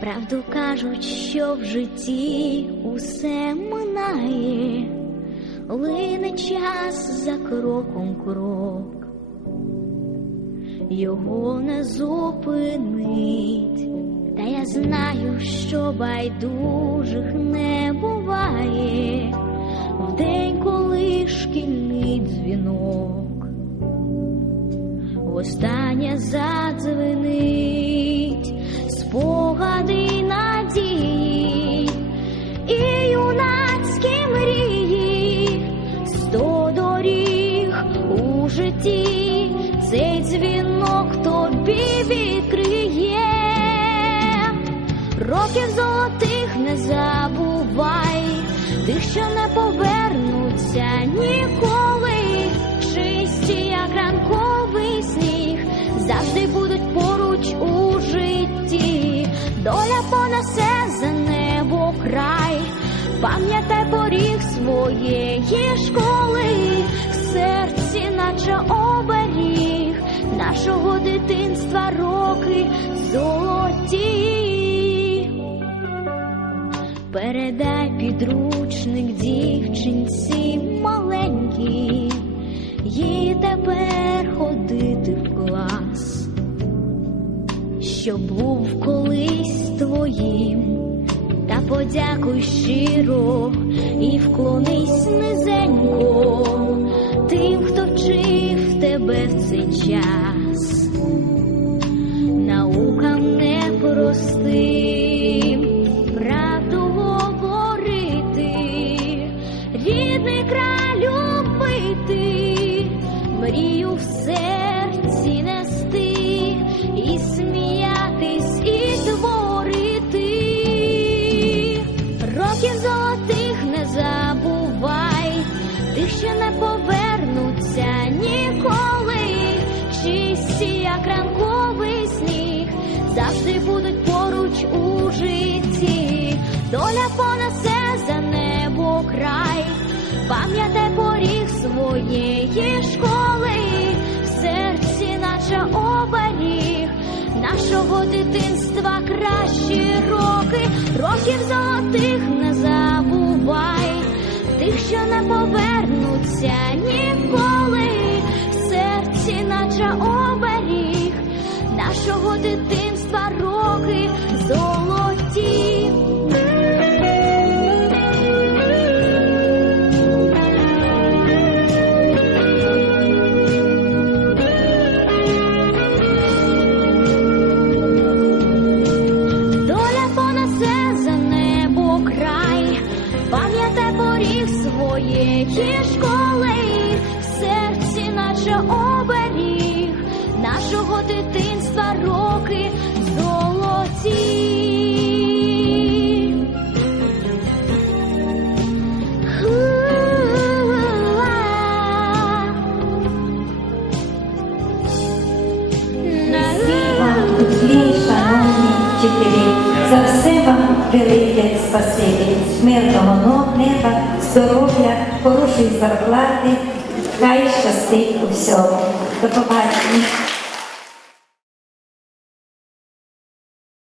Правду кажуть, що в житті усе минає, лине час за кроком крок, його не зупинить, та я знаю, що байдужих не буває. В день, коли шкільний дзвінок, востаннє задзвенить років золотих не забувай, тих, що не повернуться ніколи, чисті, як ранковий сніг, завжди будуть поруч у житті, доля понесе за небо край, пам'ятай поріг своєї школи, в серці, наче оберіг нашого дитинства роки Передай підручник дівчинці маленькій, їй тепер ходити в клас, що був колись твоїм, та подякуй щиро і вклонись низенько мрію в серці нести і сміятись, і творити. Років золотих не забувай, тих, що не повернуться ніколи, чисті, як ранковий сніг, завжди будуть поруч у житті, доля понесе за небо край, пам'ятай поріг своєї школи, нашого дитинства кращі роки, років золотих не забувай, тих, що не повернуться своєї школи, в серці, наче оберіг мирного неба, здоров'я, хорошої зарплати, хай щастить у всьому. До побачення.